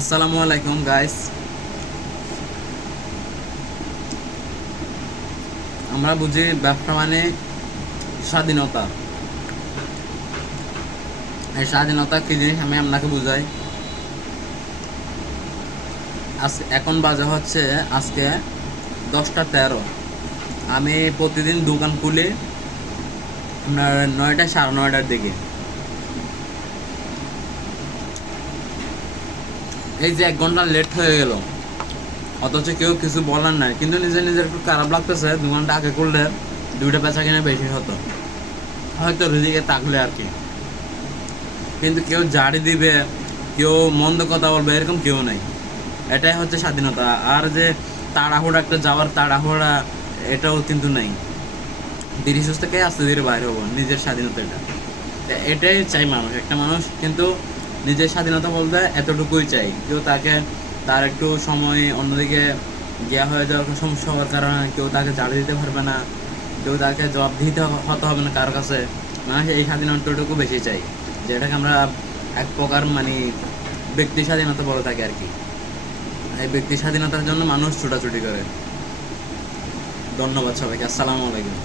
আসসালামু আলাইকুম গাইস। আমরা বুঝি ব্যবসা মানে স্বাধীনতা। এই স্বাধীনতা কি জিনিস আমি আপনাকে বুঝাই। এখন বাজে হচ্ছে আজকে 10টা 13। আমি প্রতিদিন দোকান খুলি আপনার 9টা সাড়ে 9টার দিকে। এই যে 1 ঘন্টা লেট হয়ে গেল, অথচ কেউ কিছু বলার নাই, কিন্তু নিজে নিজের একটু খারাপ লাগতেছে। 2 ঘন্টা আগে করলে 2টা বেচা কিনে বেশি হতো, হয়তো রিজিকে থাকলে আর কি। কিন্তু কেউ জারি দিবে, কেউ মন্দ কথা বলবে, এরকম কেউ নাই। এটাই হচ্ছে স্বাধীনতা। আর যে তাড়াহুড়া, একটা যাওয়ার তাড়াহুড়া, এটাও কিন্তু নাই। ধীরে সুস্থকে আস্তে ধীরে বাইরে হবো, নিজের স্বাধীনতা এটা। এটাই চাই মানুষ, একটা মানুষ কিন্তু নিজের স্বাধীনতা বলতে এতটুকুই চাই। কেউ তাকে তার একটু সময় অন্যদিকে গিয়া হয়ে যাওয়ার সমস্যা হওয়ার কারণে কেউ তাকে জাড়ি দিতে পারবে না, কেউ তাকে জবাব দিতে হতে হবে না কার কাছে। মানুষ এই স্বাধীনতাটুকু বেশি চাই, যেটাকে আমরা এক প্রকার মানে ব্যক্তি স্বাধীনতা বলে থাকি আর কি। এই ব্যক্তি স্বাধীনতার জন্য মানুষ ছুটাছুটি করে। ধন্যবাদ সবাইকে। আসসালামু আলাইকুম।